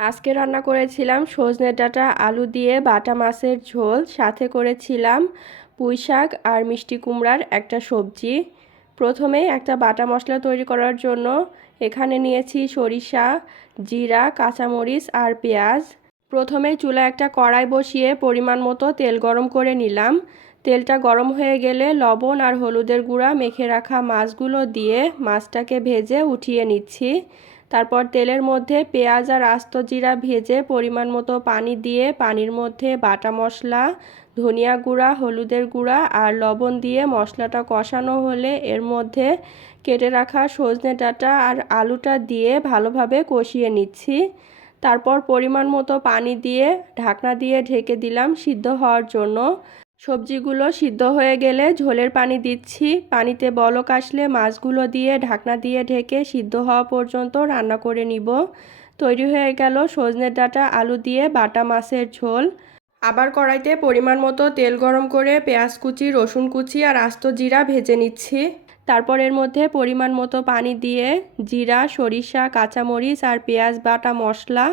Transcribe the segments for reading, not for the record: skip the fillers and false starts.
আজকে রান্না করেছিলাম সজনে ডাঁটা আলু দিয়ে বাটা মাছের ঝোল, সাথে করেছিলাম পুঁই শাক আর মিষ্টি কুমড়ার একটা সবজি। প্রথমে একটা বাটা মশলা তৈরি করার জন্য এখানে নিয়েছি সরিষা, জিরা, কাঁচামরিচ আর পেঁয়াজ। প্রথমে চুলায় একটা কড়াই বসিয়ে পরিমাণ মতো তেল গরম করে নিলাম। তেলটা গরম হয়ে গেলে লবণ আর হলুদের গুঁড়া মেখে রাখা মাছগুলো দিয়ে মাছটাকে ভেজে উঠিয়ে নিচ্ছি। তারপর তেলের মধ্যে পেঁয়াজ আর আস্ত জিরা ভেজে পরিমাণ মতো পানি দিয়ে পানির মধ্যে বাটা মশলা, ধনিয়া গুঁড়া, হলুদের গুঁড়া আর লবণ দিয়ে মশলাটা কষানো হলে এর মধ্যে কেটে রাখা সজনে ডাঁটা আর আলুটা দিয়ে ভালোভাবে কষিয়ে নিচ্ছি। তারপর পরিমাণ মতো পানি দিয়ে ঢাকনা দিয়ে ঢেকে দিলাম সিদ্ধ হওয়ার জন্য। সবজিগুলো সিদ্ধ হয়ে গেলে ঝোলের পানি দিচ্ছি। পানিতে বলক আসলে মাছগুলো দিয়ে ঢাকনা দিয়ে ঢেকে সিদ্ধ হওয়া পর্যন্ত রান্না করে নিব। তৈরি হয়ে গেল সজনের ডাঁটা আলু দিয়ে বাটা মাছের ঝোল। আবার কড়াইতে পরিমাণ মতো তেল গরম করে পেঁয়াজ কুচি, রসুন কুচি আর আস্ত জিরা ভেজে নিচ্ছি। তারপর এর মধ্যে পরিমাণ মতো পানি দিয়ে জিরা, সরিষা, কাঁচামরিচ আর পেঁয়াজ বাটা মশলা,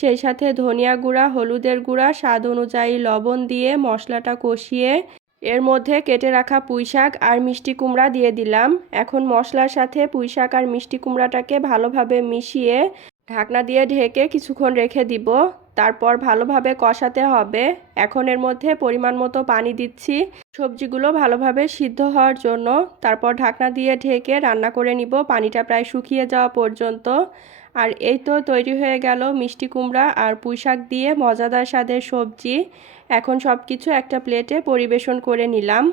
সেই সাথে ধনিয়া গুঁড়া, হলুদের গুঁড়া, স্বাদ অনুযায়ী লবণ দিয়ে মশলাটা কষিয়ে এর মধ্যে কেটে রাখা পুঁই শাক আর মিষ্টি কুমড়া দিয়ে দিলাম। এখন মশলার সাথে পুঁই শাক আর মিষ্টি কুমড়াটাকে ভালোভাবে মিশিয়ে ঢাকনা দিয়ে ঢেকে কিছুক্ষণ রেখে দিব। তারপর ভালোভাবে কষাতে হবে। এখন এর মধ্যে পরিমাণ মতো পানি দিচ্ছি সবজিগুলো ভালোভাবে সিদ্ধ হওয়ার জন্য। তারপর ঢাকনা দিয়ে ঢেকে রান্না করে নিব পানিটা প্রায় শুকিয়ে যাওয়া পর্যন্ত। আর এই তো তৈরি হয়ে গেল মিষ্টি কুমড়া আর পুঁই শাক দিয়ে মজাদার স্বাদের সবজি। এখন সব কিছু একটা প্লেটে পরিবেশন করে নিলাম।